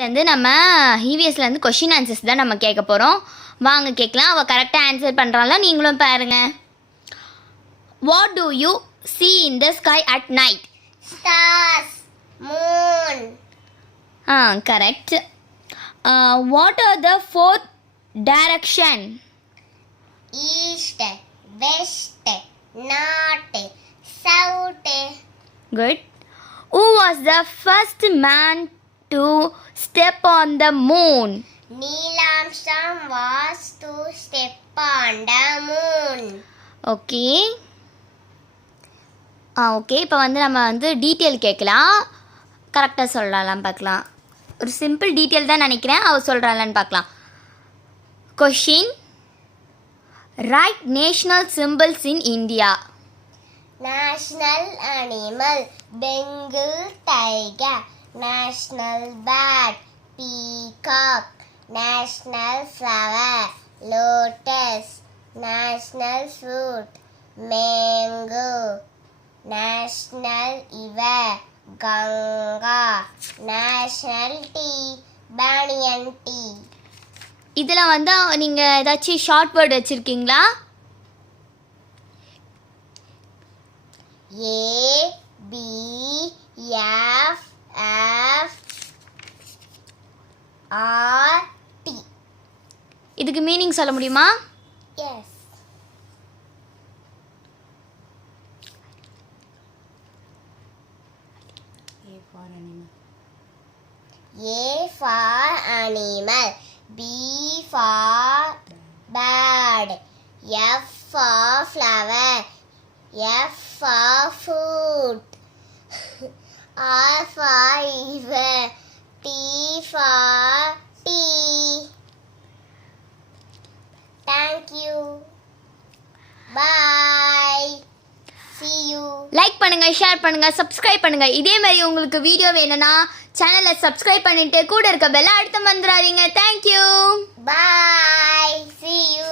இதுலேருந்து நம்ம இவிஎஸ்லேருந்து கொஷின் ஆன்சர்ஸ் தான் நம்ம கேட்க போகிறோம். வாங்க கேட்கலாம். அவள் கரெக்டாக ஆன்சர் பண்ணுறாங்களா நீங்களும் பாருங்க. What to you see in the sky at night? Stars, moon. Correct. What are the four direction? East, west, north, south. Good. Who was the first man to step on the moon? Neil Armstrong was to step on the moon. Okay. Okay, இப்போ நம்ம டீட்டெயில் கேட்கலாம். கரெக்டாக சொல்லலாம் பார்க்கலாம். ஒரு simple detail தான் நினைக்கிறேன். அவள் சொல்கிறாளான்னு பார்க்கலாம். Question, right national symbols in India. National animal, Bengal tiger. National bird, peacock. National flower, lotus. National fruit, mango. National river, Ganga. National tea, banyan tea. இதில் நீங்கள் ஏதாச்சும் ஷார்ட் வேர்டு வச்சுருக்கீங்களா? A, B, F, F, R, T. இதுக்கு மீனிங் சொல்ல முடியுமா? Yes. A for animal, B for bird, F for flower, F for fruit, R for river, T for tea. Thank you. Bye. See you. Like பண்ணுங்கள், ஷேர் பண்ணுங்கள், சப்ஸ்கிரைப் பண்ணுங்கள். இதே மாதிரி உங்களுக்கு வீடியோ வேணும்னா சேனலை சப்ஸ்கிரைப் பண்ணிட்டு கூட இருக்க பெல்லை அழுத்தம் வந்துடாதீங்க. தேங்க்யூ. Bye. See you.